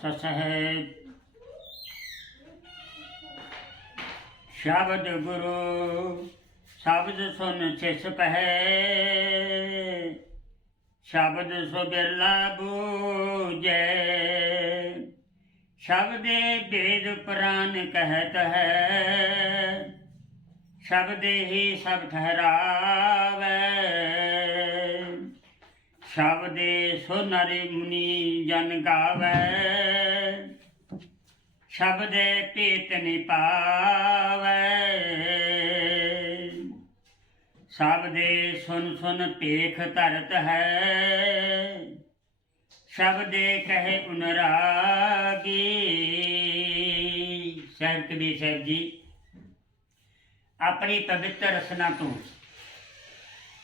ससहज शब्द गुरु शब्द सुन छिस पहै शब्द सो बिरला बूझै शब्दे वेद पुराण कहत है शब्दे ही सब ठहरावै शब्दे सो नर मुनि जन गावै शब्दे पेत निपावै शब्दे सुन सुन पेख धरत है शब्दे कहे अनुरागी। साहिब कबीर साहिब जी अपनी पवित्र रचना तो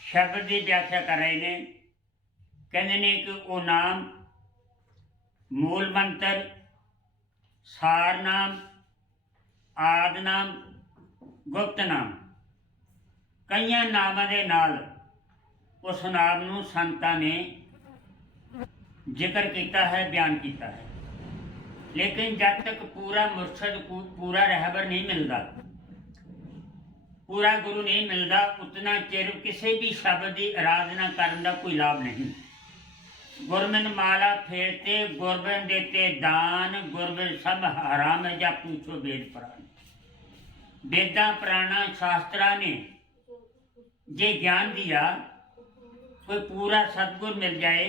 शब्द की व्याख्या कर रहे हैं। कहते ने कि वो नाम मूल मंत्र सार नाम आद नाम गुप्त नाम कई नामां दे नाल उस नाम नूं संतां ने जिक्र किया है बयान किया है। लेकिन जब तक पूरा मुर्शद पूरा रहबर नहीं मिलता पूरा गुरु नहीं मिलता उतना चिर किसी भी शब्द की आराधना करने का कोई लाभ नहीं। गुरबिन माला फेरते गुरबिन देते दान गुरबिन सब हराम है जा पूछो वेद पुराण। वेदा पुराणा शास्त्रा ने जे ज्ञान दिया कोई पूरा सतगुर मिल जाए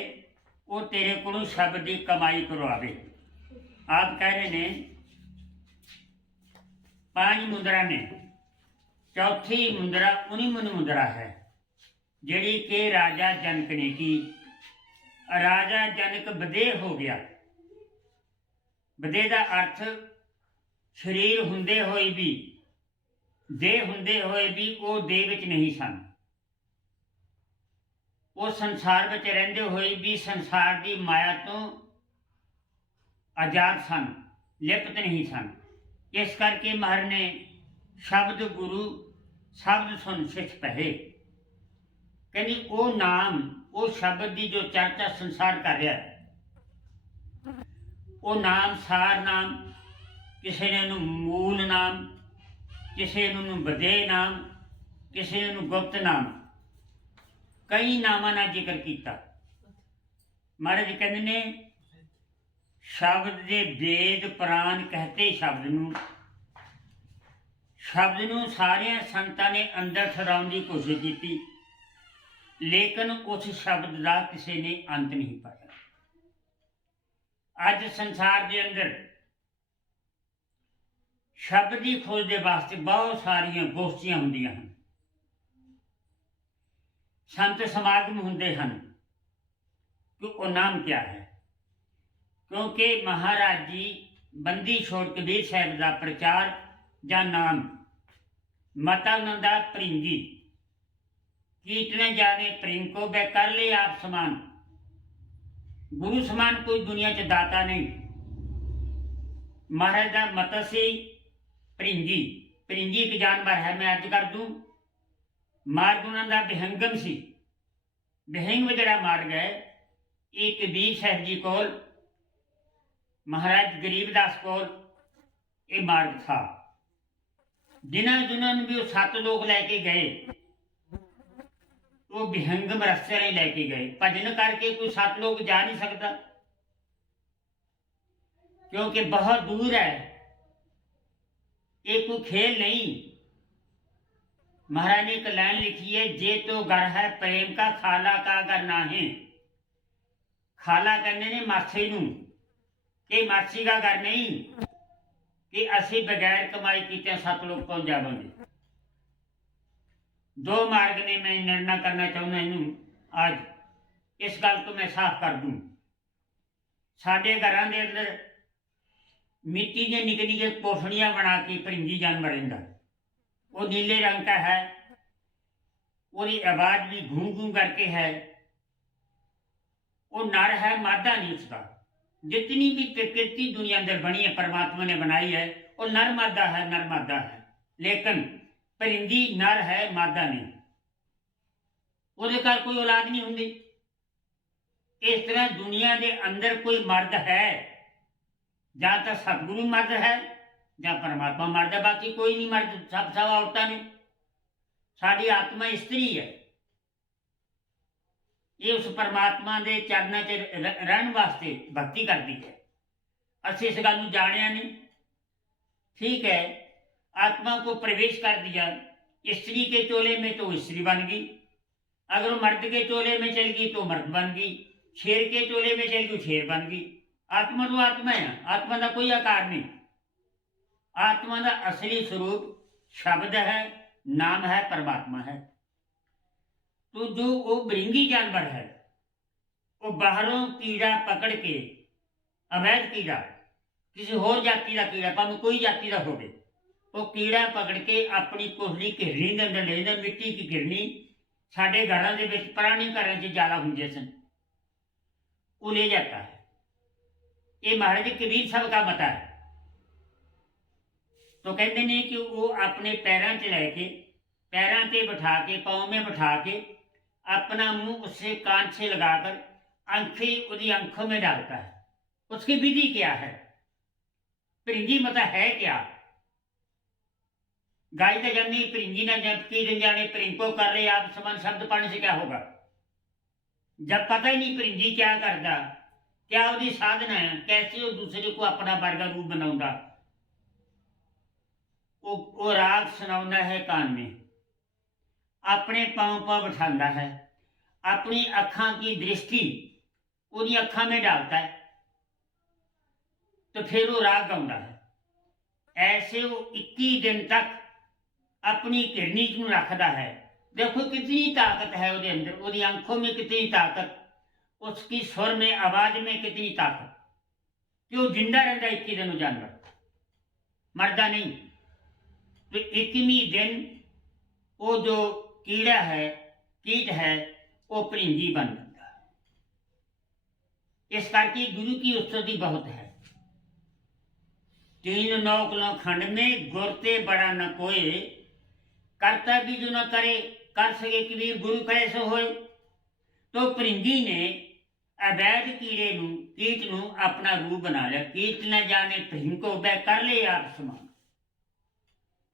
वो तेरे को शब्द की कमाई करवावे। आप कह रहे ने 5 मुद्रा ने चौथी मुद्रा उन्हीं मुद्रा है जिहड़ी कि राजा जनक ने की। राजा जनक बदेह हो गया। बदेह का अर्थ शरीर हुंदे होए भी देह हुंदे होए भी वो देह विच नहीं सन। वो संसार विच रहिंदे होए भी संसार की माया तो आजाद सन लिप्त नहीं सन। इस करके महाराज ने शब्द गुरु शब्द सुन सिख पहे कहनी वो नाम वो शब्द की जो चर्चा संसार कर रहा है वो नाम सार नाम किसी ने मूल नाम किसी ने बदे नाम किसी ने गुप्त नाम कई नामां ना जिक्र किया। महाराज कहते ने शब्द दे वेद पुराण कहते शब्द नूं सारिया संतां ने अंदर ठहराउण की कोशिश की लेकिन उस शब्द का किसी ने अंत नहीं पाया। अज संसार के अंदर शब्द की खोज के वास्ते बहुत सारिया गोष्ठियां होंदियां हैं संत समागम होंदे हैं कि वो नाम क्या है। क्योंकि महाराज जी बंदी छोड़ कबीर साहब का प्रचार या नाम मता उन्होंने भरिंगी कीटने जाने प्रिंको बै कर ले आप समान। गुरु समान कोई दुनिया च दाता नहीं। महाराज का मत सी भरिंगी भरिंगी एक जानवर है मैं अर्ज कर दूं। मार्ग उन्होंने विहंगम सी विहंग जड़ा मार गए ये कबीर साहब जी को महाराज गरीबदास को ये मार्ग था। जिन्होंने भी वो 7 लोग लैके गए वो विहंगम रस्ते नहीं लैके गए। भजन करके कोई 7 लोग जा नहीं सकता क्योंकि बहुत दूर है ये कोई खेल नहीं। महाराज ने एक लाइन लिखी है जे तो घर है प्रेम का खाला का घर ना है। खाला कहने ने मासी नूं कि मासी का घर नहीं कि असी बगैर कमाई किए 7 लोग पहुंच जावेंगे। 2 मार्ग ने मैं निर्णय करना चाहूँगा इनू आज इस गल को मैं साफ कर दूँ। साढ़े घरों के अंदर मिट्टी के निके निके पोखड़ियाँ बना के भरिंगी जानवर रहिंदा वो नीले रंग का है। उसकी आवाज़ भी घूं घूं करके है। वो नर है मादा नहीं उसका। जितनी भी प्रकृति दुनिया अंदर बनी है परमात्मा ने बनाई है वो नर मादा है लेकिन परिंदी नर है मादा नहीं। उसके घर कोई औलाद नहीं होंगी। इस तरह दुनिया के अंदर कोई मर्द है ਜਾਂ ਤਾਂ ਸਤਿਗੁਰੂ ਮਰਦ ਹੈ ਜਾਂ ਪਰਮਾਤਮਾ ਮਰਦ ਹੈ, ਬਾਕੀ ਕੋਈ ਨਹੀਂ ਮਰਦ, ਸਭ ਔਰਤਾਂ ਨੇ। ਸਾਡੀ ਆਤਮਾ ਇਸਤਰੀ ਹੈ, ਇਹ ਉਸ ਪਰਮਾਤਮਾ ਦੇ ਚਰਨਾਂ 'ਚ ਰਹਿਣ ਵਾਸਤੇ ਭਗਤੀ ਕਰਦੀ ਹੈ। ਅਸੀਂ ਇਸ ਗੱਲ ਨੂੰ जानिया नहीं। ठीक है, आत्मा को प्रवेश कर दिया, स्त्री के चोले में तो स्त्री बन गई, अगर वो मर्द के चोले में चल गई तो मर्द बन गई, शेर के चोले में चल गई शेर बन गई। आत्मा तो आत्मा है, आत्मा का कोई आकार नहीं। आत्मा का असली स्वरूप शब्द है, नाम है, परमात्मा है। तो जो वो भृंगी जानवर है, वो बाहरों कीड़ा पकड़ के, अवैध कीड़ा, किसी होर जाति का कीड़ा, भावें कोई जाति का होवे, वो कीड़ा पकड़ के अपनी कोहली घिरनी के अंदर ले जाता। मिट्टी की घिरनी साढ़े घरों के विच, पुराने घरों से ज़्यादा होंगे सन, वो ले जाता है। ये महाराज कबीर साहब का मता है। तो कहते हैं कि वो अपने पैरों से लैके, पैरों से बिठा के, पाँव में बिठा के, अपना मुंह उससे कान से लगाकर आंखें उसकी आंखों में डालता है। उसकी विधि क्या है, भृंगी मता है क्या? गाय तो जानी भृंगी ना जबकि जाने भृंग कर रहे आप समान शब्द पढ़ने से क्या होगा? जब पता ही नहीं भृंगी क्या करता, क्या उसकी साधना है, कैसे वो दूसरे को अपना वर्गा रूप बनाऊंगा। वो राग सुनाउंदा है कान में, अपने पाँव पर बिठाता है, अपनी अखां की दृष्टि उनकी अखां में डालता है, तो फिर वो राग गाउंदा है। ऐसे वो 21 दिन तक अपनी किरनी नूं रखता है। देखो कितनी ताकत है उसके अंदर, उसकी आंखों में कितनी ताकत, उसकी सुर में, आवाज में कितनी ताकत, कि वो जिंदा रहता 21 दिन जानवर, मरदा नहीं। तो 21वें दिन वो जो कीड़ा है, कीट है, वो भृंगी बन जाता है। इस करके गुरु की स्तुति बहुत है। 3 9 किलो खंड में गुरते बड़ा न कोई, करता भी जो न करे, कर सके कबीर गुरु करे सो होए। तो भृंगी ने अवैध कीड़े नू, कीट नू अपना रूप बना लिया। कीट न जाने भृंग को वह कर ले आप समान।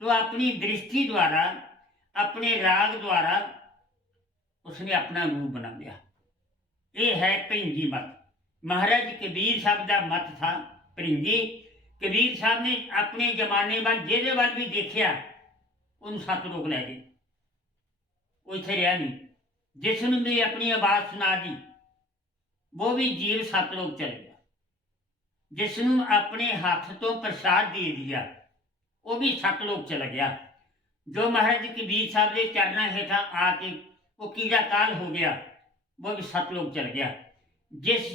तो अपनी दृष्टि द्वारा, अपने राग द्वारा उसने अपना रूप बना लिया। ये है भृंगी मत। महाराज कबीर साहब का मत था भृंगी। कबीर साहब ने अपने जमाने बाद जेदे वाल भी देखिया उन 7 लोग लै गए, वो इत्थे रहा नहीं। जिसनों भी अपनी आवाज़ सुना दी वो भी जीव 7 लोग चले गया। जिसनों अपने हाथ तो प्रसाद दे दिया वो भी 7 लोग चला गया। जो महाराज कबीर साहब के चरणों हेठा आके वो कीड़ा काल हो गया, वो भी 7 लोग चल गया। जिस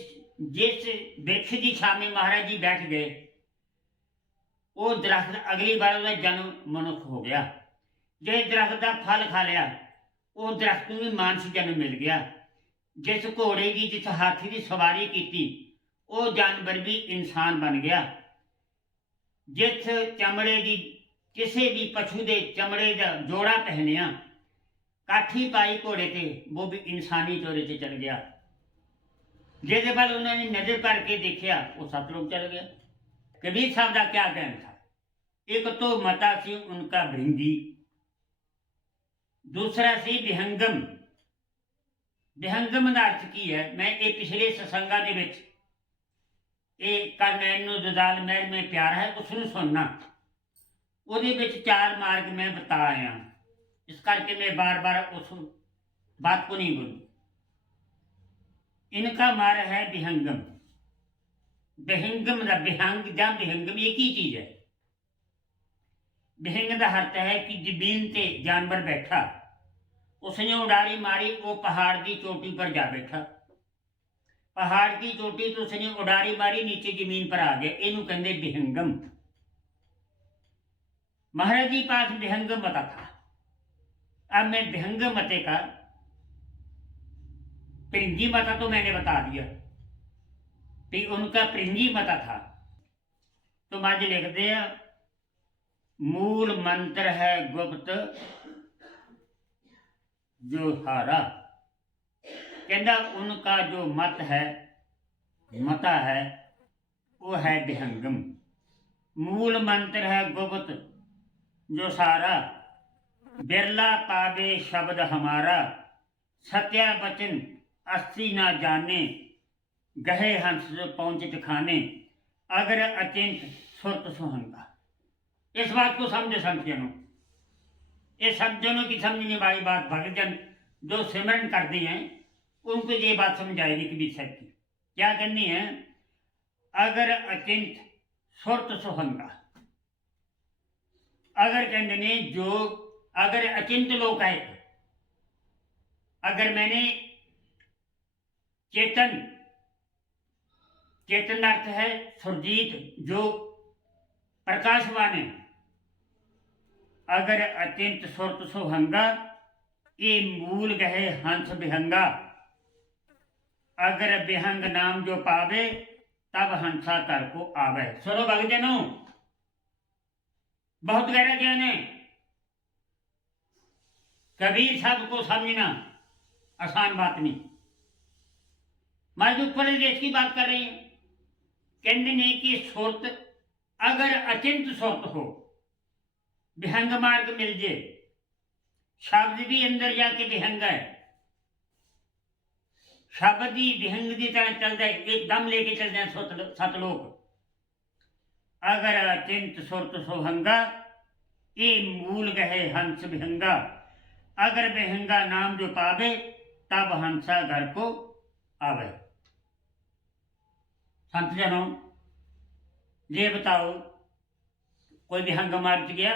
जिस वृक्ष की छाव में महाराज जी बैठ गए, वो दरख्त अगली बार उसका जन्म मनुख हो गया। जिस दरख्त का फल खा लिया, वो दरख्त को भी मानस जन्म मिल गया। जिस घोड़े की, जिस हाथी की सवारी की, वो जानवर भी इंसान बन गया। जिस चमड़े की, किसी भी पशु के चमड़े का जोड़ा पहनिया, काठी पाई घोड़े ते, वो भी इंसानी चोरे से चल गया। जिस पल उन्होंने नजर करके देखा वो 7 लोग चल गया। कबीर साहब का क्या कहना था? एक तो मता सी उनका भृंगी, दूसरा सी विहंगम। विहंगम का अर्थ की है, मैं ये पिछले सत्संगा दे विच कर नैन नूं ददाल महर में प्यार है उसनूं सुनना, ਉਹਦੇ ਵਿੱਚ 4 मार्ग मैं बता आया। इस करके मैं बार बार उस बात को नहीं बोलूँ। इनका मार है विहंगम। विहंगम का विहंग या विहंगम एक ही चीज है। विहंग का अर्थ है कि जमीन ते जानवर बैठा, उसने उड़ारी मारी, वो पहाड़ की चोटी पर जा बैठा। पहाड़ की चोटी तो उसने उड़ारी मारी, नीचे जमीन पर आ गया, इनू कहते विहंगम। महाराज जी पास विहंग मता था। अब मैं विहंग मते का भृंगी मता तो मैंने बता दिया कि उनका भृंगी मता था। तो आज लिखते हैं, मूल मंत्र है गुप्त जो हारा। कहना उनका जो मत है, मता है, वो है विहंगम। मूल मंत्र है गुप्त जो सारा, बिरला पावे शब्द हमारा, सत्या वचन अस्सी ना जाने, गहे हंस पहुंचित खाने, अगर अचिंत सुरत सुहंगा। इस बात को समझे संत जनों, ये सब जनों की समझने वाली बात भक्त जन जो सिमरन करते हैं उनको ये बात समझाएगी कि भी की क्या करनी है। अगर अचिंत सुरत सुहंगा, अगर कहते ने जो अगर अचिंत लोक है, अगर मैंने चेतन, चेतन अर्थ है सुरजीत जो प्रकाशवान है, अगर अचिंत सुरत सुहंगा, ये मूल गहे हंस विहंगा, अगर विहंग नाम जो पावे तब हंसा कर को आवे। सुनो भक्तजनों, बहुत गहरा ज्ञान है। कबीर साहब को समझना आसान बात नहीं। माजुक पर देश की बात कर रहे हैं, कहते ने कि सुरत अगर अचिंत सुरत हो, विहंग मार्ग मिल जाए, शब्द भी अंदर जाके विहंग है, शब्द ही विहंग की तरह चल जाए, एकदम लेके चल जाए सतलोक। अगर अचिंत सुरत सुहंगा, ये मूल गहे हंस विहंगा, अगर विहंगा नाम जो पावे तब हंसा घर को आवे। संत जनों, ये बताओ कोई विहंग मार्ग गया,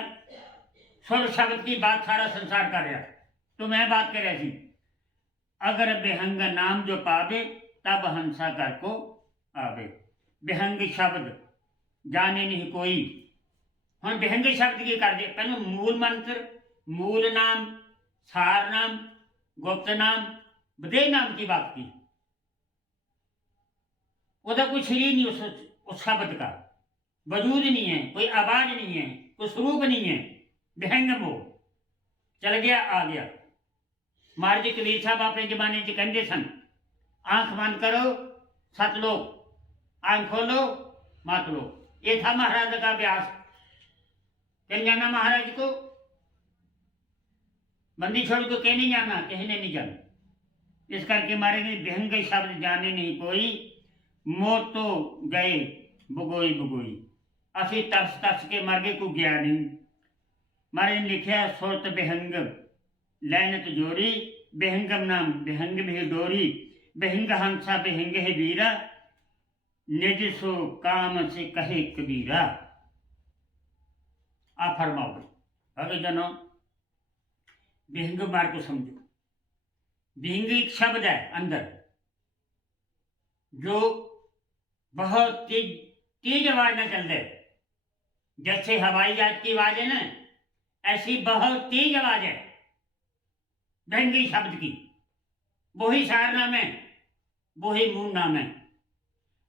सुर शब्द की बात सारा संसार कर रहा, तो मैं बात कर रही थी अगर विहंग नाम जो पावे तब हंसा कर को आवे। विहंग शब्द जाने नहीं कोई। हम विहंग शब्द की कर दे, पहले मूल मंत्र, मूल नाम, सार नाम, गुप्त नाम, विदेह नाम की बात की। उधर कोई शरीर नहीं उस शब्द का, वजूद नहीं है, कोई आवाज नहीं है, कोई स्वरूप नहीं है, विहंगम हो चल गया आ गया। महाराज कबीर साहब अपने जमाने च कहते सन, आंख बंद करो सत लो, आंख खोलो मत लो। ये था महाराज का अभ्यास। कहीं जाना महाराज को बंदी छोड़ को कहीं नहीं जाना, किसी ने नहीं जाना। इस करके मारे विहंग शब्द जाने नहीं कोई, मोर तो गए बगोई बगोई, असी तरस तरस के मर गए को गया नहीं। मारे लिखा सुरत विहंग लैनत जोरी, विहंगम नाम विहंग भी डोरी, विहंग हंसा विहंग है वीरा, निज सो काम से कहे कबीरा। आप फरमाओ भगत जनों, विहंग मार्ग को समझो। विहंग एक शब्द है अंदर जो बहुत तेज तेज आवाज में चल रहे, जैसे हवाई जहाज की आवाज है ना, ऐसी बहुत तेज आवाज है विहंगी शब्द की। वही सार नाम है, वही मूल नाम है।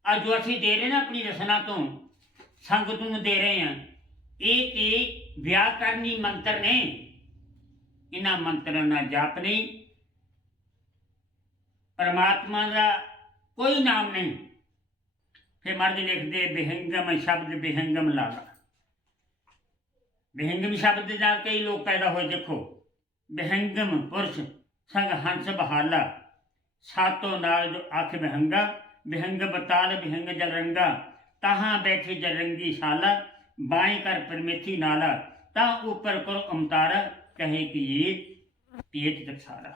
आज जो असी दे रहे ना अपनी रचना तो संगत ਨੂੰ दे रहे हैं, ये व्याकरणी मंत्र ने, इन्हां मंत्रों ना जाप नहीं, परमात्मा का कोई नाम नहीं। फिर मर्द लिखते विहंगम शब्द विहंगम लागा। विहंगम शब्द नाल कई लोग पैदा हुए। देखो, विहंगम पुरुष संग हंस बहाला, सातों नाल जो आख विहंगा, विहंग बताल विहंग जलरंगा, तहां बैठी जलरंगी शाला, बाएं कर परमेथी नाला, ता ऊपर करो अमतारा, कहे कि ये पेट तक सारा।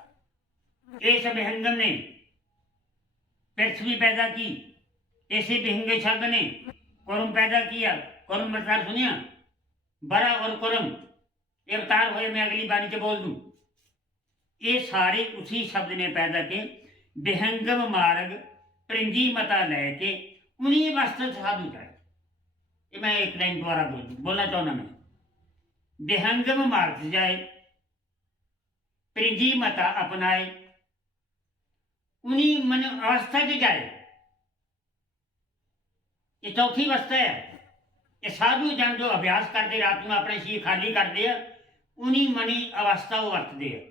इस विहंगम ने पृथ्वी पैदा की, इसी विहंग शब्द ने कुरम पैदा किया। कुरम अवतार सुनिया, बड़ा और कुरम ये अवतार हुए, मैं अगली बारी से बोल दूं। ये सारे उसी शब्द ने पैदा के। विहंगम मार्ग प्रिंजी मता लैके उन्हीं वस्त्र साधु जाए। ये मैं एक लाइन द्वारा बोलना चाहना मैं, विहंगम मार्ग से जाए, प्रिंजी मता अपनाए, उन्हीं मन अवस्था से जाए। ये चौथी अवस्था है। ये साधु जन जो अभ्यास करते, रात में अपने शरीर खाली करते हैं, उन्हीं मनी अवस्था वो वरतते हैं।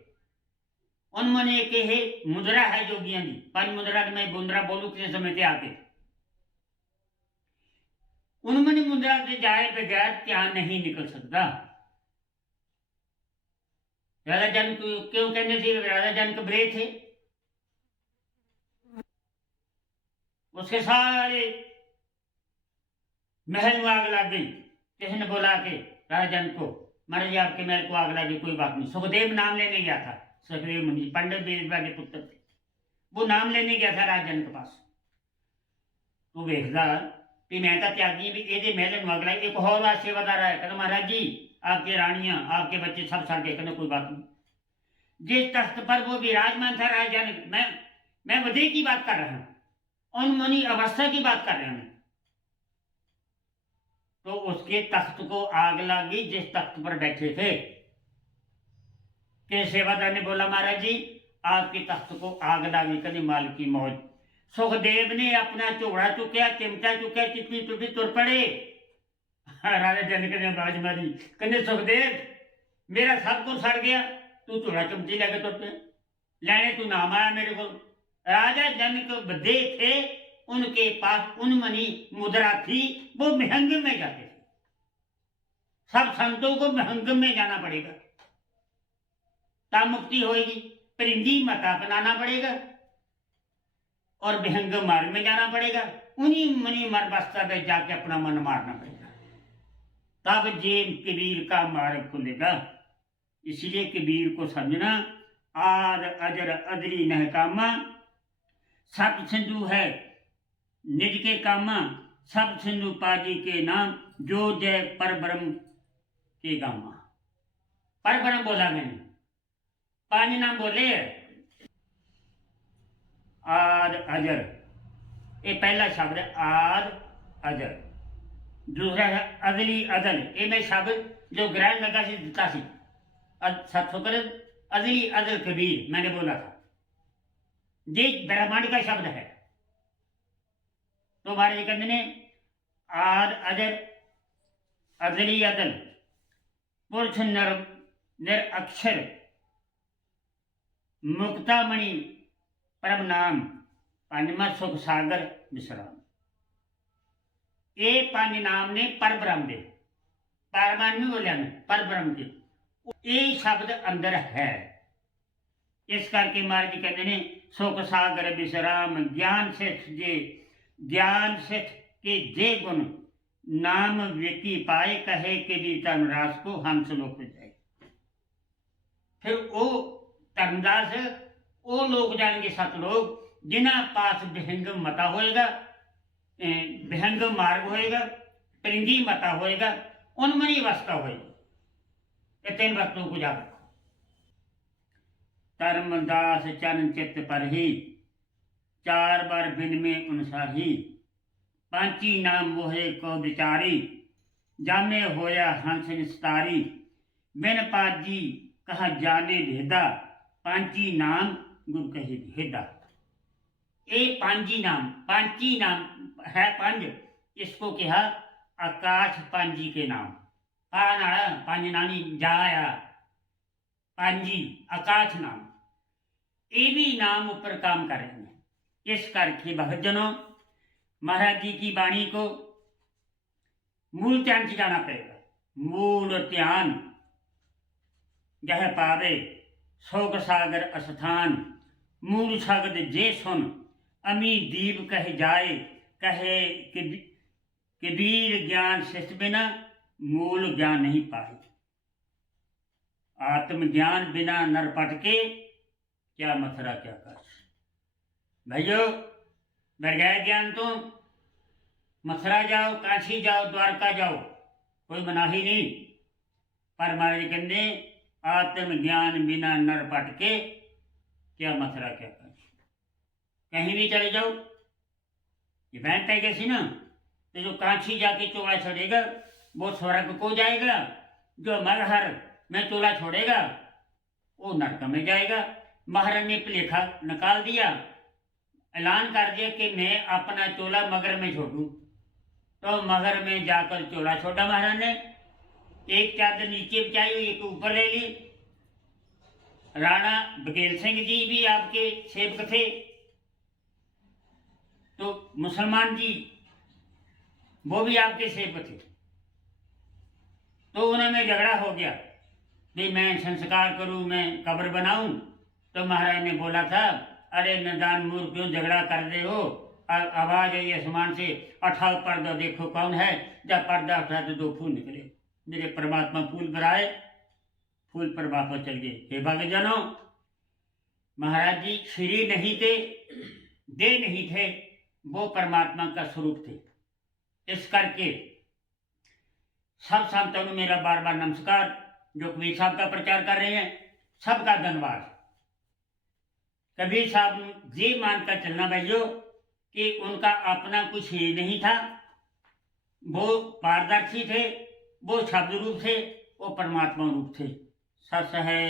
उन मन एक है मुद्रा है जोगियां की, पंज मुद्रा मैं मुद्रा बोलू किसी समय से आके। उनमनी मुद्रा से जाए बगैर ध्यान नहीं निकल सकता। राजा जनक क्यों कहने थे? राजा जनक बड़े थे, उसके सारे महल में आग लग गई। किसी ने बोला कि राजा जनक को, महाराज जी आपके महल को आग लगी, कोई बात नहीं। सुखदेव नाम लेने गया था, सुखदेव मुनि पंडित बीरबल के पुत्र थे, वो नाम लेने गया था राजा जनक के पास। तो वेखदा कि मैं तो त्यागी भी ये महल में आग लगी, एक और बात सेवादार है, कहना महाराज जी आपकी रानियां आपके बच्चे सब सड़ गए। कहना कोई बात नहीं। जिस तख्त पर वो विराजमान था राजा जनक, मैं वधे की बात कर रहा हूं, उन्मुनी अवस्था की बात कर रहे हैं। तो उसके तख्त को आग लगी जिस तख्त पर बैठे थे। के सेवादार ने बोला महाराज जी आपके तख्त को आग लगी, कभी माल की मौज। सुखदेव ने अपना चोड़ा चुकया, चिमटा चुकया, चिपी टुपी तुर पड़े। राजा जनक ने आवाज मारी, कहने सुखदेव मेरा सब कुछ सड़ गया, तू चोड़ा चिमटी लेके तुर पे, लेने तू नाम आया मेरे को। राजा जनक बधे थे, उनके पास उन्मनी मुद्रा थी, वो महंग में जाते थे। सब संतों को महंग में जाना पड़ेगा, तब मुक्ति होगी। परिंदी मता अपनाना पड़ेगा और महंग मार्ग में जाना पड़ेगा। उन्हीं मनी मरबस्ता में जाके अपना मन मारना पड़ेगा, तब जेम कबीर का मार्ग खुलेगा। इसलिए कबीर को समझना, आद अजर अदरी नहकामा, सब सिंधु है निज के कामा, सब सिंधु पाजी के नाम, जो जय पर ब्रह्म के गामा। पर ब्रह्म बोला मैंने, पांच नाम बोले, आद अजर, ये पहला शब्द है आद अजर। दूसरा है अदली अदल, ये मैं शब्द जो ग्रहण लगा से दिता सी, अदली अदल कबीर मैंने बोला था, ये ब्रह्मांड का शब्द है। तो महाराज कहते ने आद अजर अदली अदल, पुरुष नर निरअक्षर, मुक्तामणि परम नाम, पंचमा सुख सागर विश्राम। ये पांच नाम ने पर ब्रह्म दे, परमान नहीं बोलिया पर ब्रह्म के, ये शब्द अंदर है। इस करके महाराज जी कहते ने सुख सागर विश्राम, ज्ञान सिख जे, ज्ञान सिख के जे गुण, नाम व्यक्ति पाए, कहे के भी धर्मराज को हंस लोक जाए। फिर वो धर्मदास वो लोग जाएंगे सत लोग, जिन्हें पास विहंग मता होएगा, विहंग मार्ग होएगा, परिंगी मता होएगा, उनमनी अवस्था होएगी। ये तीन वस्तुओं को याद रखो। धर्मदास चरण चित्त पर ही, चार बार बिन में अनुसारी, पांची नाम मोहे को विचारी, जामे होया हंस निस्तारी, बिन पाजी कहा जाने भेदा, पांची नाम गुरु कहे भेदा। ये पांची नाम है पंज, इसको कहा आकाश पांजी के नाम। पांच नानी जाया पांजी आकाश नाम, ये भी नाम ऊपर काम कर रहे हैं। इस करके भक्तजनों महाराज जी की वाणी को मूल ध्यान से जाना पड़ेगा। मूल ध्यान गह पावे शोक सागर अस्थान, मूल शब्द जे सुन, अमी दीप कह जाए, कहे कबीर ज्ञान शिष्ट बिना, मूल ज्ञान नहीं पाए। आत्मज्ञान बिना नर पटके, क्या मथुरा क्या काश। भाइयों बगैर ज्ञान तो मथुरा जाओ, काशी जाओ, द्वारका जाओ, कोई मनाही नहीं। पर महाराज कहते आत्मज्ञान बिना नर पटके, क्या मथुरा क्या काशी। कहीं भी चले जाओ, ये बहन तय कैसी ना, तो जो काशी जाके चोला छोड़ेगा वो स्वर्ग को जाएगा, जो मरहर में चोला छोड़ेगा वो नरक में जाएगा। महाराज ने प्लेखा निकाल दिया, ऐलान कर दिया कि मैं अपना चोला मगर में छोड़ू। तो मगर में जाकर चोला छोड़ा महाराज ने, एक चादर नीचे बचाई, एक ऊपर ले ली। राणा बघेल सिंह जी भी आपके सेवक थे, तो मुसलमान जी वो भी आपके सेवक थे। तो उनमें झगड़ा हो गया कि मैं संस्कार करूं, मैं कब्र बनाऊं। तो महाराज ने बोला था, अरे नदान मूर्ख क्यों झगड़ा कर रहे हो, आवाज आई आसमान से, उठाओ पर्दा देखो कौन है। जब पर्दा उठा तो 2 फूल निकले। मेरे परमात्मा फूल पर आए, फूल पर वापस चल गए। हे भक्तजनों, महाराज जी शरीर नहीं थे, देह नहीं थे, वो परमात्मा का स्वरूप थे। इस करके सब संतों को मेरा बार बार नमस्कार, जो कबीर साहब का प्रचार कर रहे हैं, सबका धन्यवाद। कबीर साहब ये मानकर चलना भाइयों कि उनका अपना कुछ ही नहीं था, वो पारदर्शी थे, वो शब्द रूप थे, वो परमात्मा रूप थे। सच है।